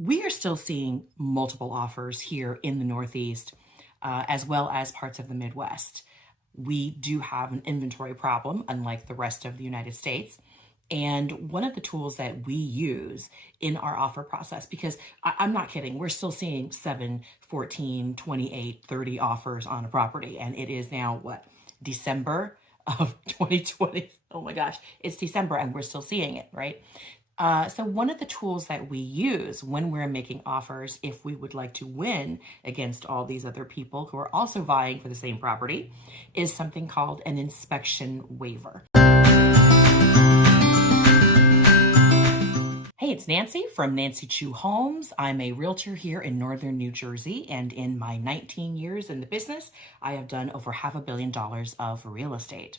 We are still seeing multiple offers here in the Northeast, as well as parts of the Midwest. We do have an inventory problem, unlike the rest of the United States. And one of the tools that we use in our offer process, because I'm not kidding, we're still seeing 7, 14, 28, 30 offers on a property. And it is now what, December of 2020. Oh my gosh, it's December and we're still seeing it, right? So one of the tools that we use when we're making offers, if we would like to win against all these other people who are also vying for the same property, is something called an inspection waiver. Hey, it's Nancy from Nancy Chu Homes. I'm a realtor here in Northern New Jersey, and in my 19 years in the business, I have done over $500 million of real estate.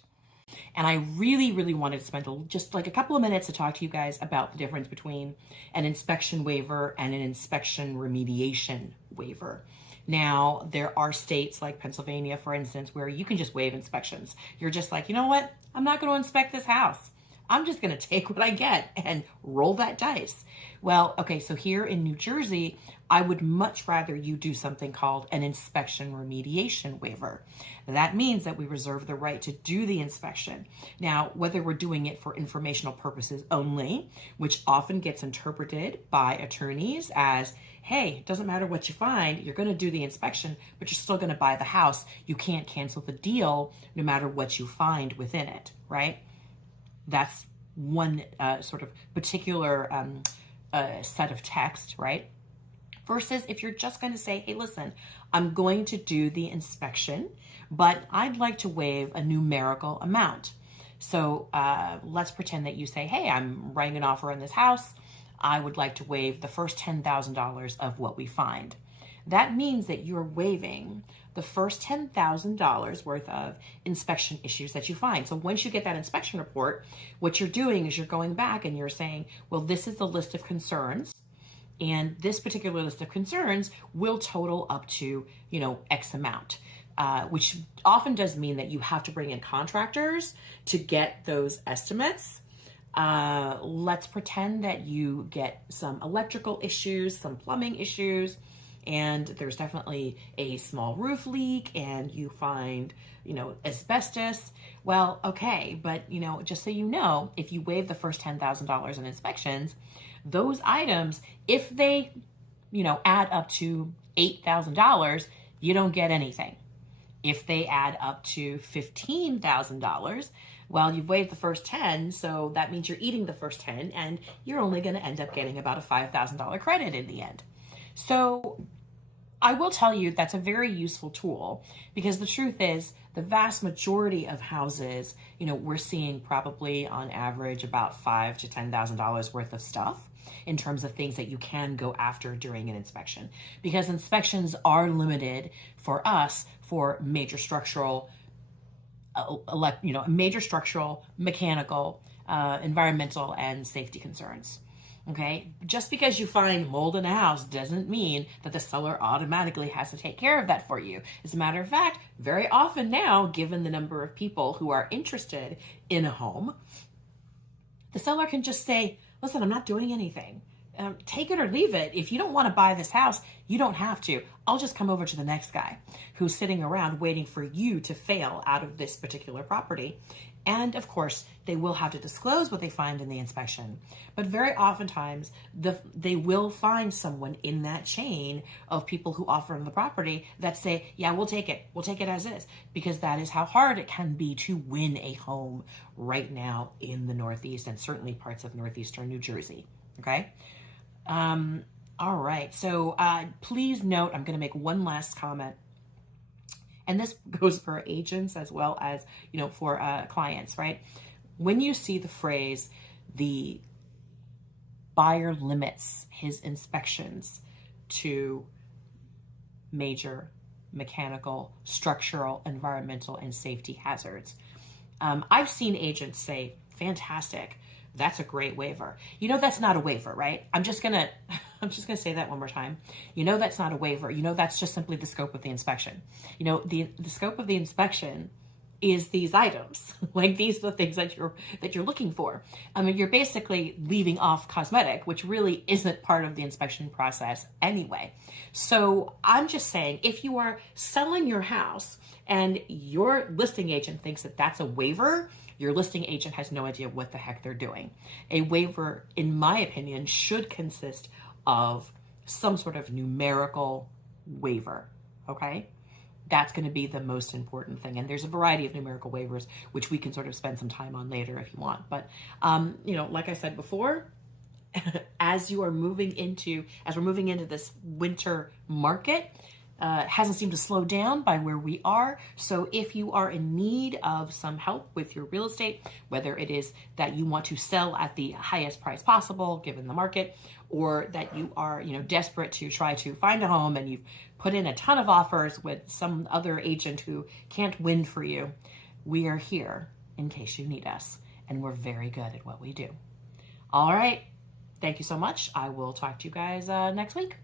And I really wanted to spend just like a couple of minutes to talk to you guys about the difference between an inspection waiver and an inspection remediation waiver. Now, there are states like Pennsylvania, for instance, where you can just waive inspections. You're just like, you know what? I'm not going to inspect this house. I'm just going to take what I get and roll that dice. Well, okay, so here in New Jersey, I would much rather you do something called an inspection remediation waiver. That means that we reserve the right to do the inspection. Now, whether we're doing it for informational purposes only, which often gets interpreted by attorneys as, hey, it doesn't matter what you find, you're going to do the inspection, but you're still going to buy the house. You can't cancel the deal no matter what you find within it, right? That's one sort of particular set of text, right? Versus if you're just going to say, hey, listen, I'm going to do the inspection, but I'd like to waive a numerical amount. So let's pretend that you say, hey, I'm writing an offer on this house. I would like to waive the first $10,000 of what we find. That means that you're waiving the first $10,000 worth of inspection issues that you find. So once you get that inspection report, what you're doing is you're going back and you're saying, well, this is the list of concerns. And this particular list of concerns will total up to, X amount, which often does mean that you have to bring in contractors to get those estimates. Let's pretend that you get some electrical issues, some plumbing issues, and there's definitely a small roof leak and you find, asbestos. Well, okay, but, just so you know, if you waive the first $10,000 in inspections, those items, if they, add up to $8,000, you don't get anything. If they add up to $15,000, well, you've waived the first 10, so that means you're eating the first 10, and you're only going to end up getting about a $5,000 credit in the end. So I will tell you that's a very useful tool, because the truth is the vast majority of houses, we're seeing probably on average about $5,000 to $10,000 worth of stuff in terms of things that you can go after during an inspection, because inspections are limited for us for major structural, mechanical, environmental, and safety concerns. Okay, just because you find mold in a house doesn't mean that the seller automatically has to take care of that for you. As a matter of fact, very often now, given the number of people who are interested in a home, the seller can just say, listen, I'm not doing anything. Take it or leave it. If you don't want to buy this house, you don't have to. I'll just come over to the next guy who's sitting around waiting for you to fail out of this particular property. And of course, they will have to disclose what they find in the inspection. But very oftentimes, they will find someone in that chain of people who offer them the property that say, yeah, we'll take it. We'll take it as is. Because that is how hard it can be to win a home right now in the Northeast and certainly parts of Northeastern New Jersey. Okay? All right. So please note, I'm going to make one last comment. And this goes for agents as well as, for clients, right? When you see the phrase, the buyer limits his inspections to major mechanical, structural, environmental, and safety hazards, I've seen agents say, fantastic, that's a great waiver. That's not a waiver, right? I'm just gonna say that one more time. That's not a waiver. That's just simply the scope of the inspection. The scope of the inspection is these items. Like, these are the things that you're looking for. I mean, you're basically leaving off cosmetic, which really isn't part of the inspection process anyway. So I'm just saying, if you are selling your house and your listing agent thinks that that's a waiver, your listing agent has no idea what the heck they're doing. A waiver, in my opinion, should consist of some sort of numerical waiver, okay? That's going to be the most important thing. And there's a variety of numerical waivers, which we can sort of spend some time on later if you want. But, like I said before, as we're moving into this winter market, hasn't seemed to slow down by where we are. So if you are in need of some help with your real estate, whether it is that you want to sell at the highest price possible given the market, or that you are, desperate to try to find a home and you've put in a ton of offers with some other agent who can't win for you, we are here in case you need us, and we're very good at what we do. All right. Thank you so much. I will talk to you guys next week.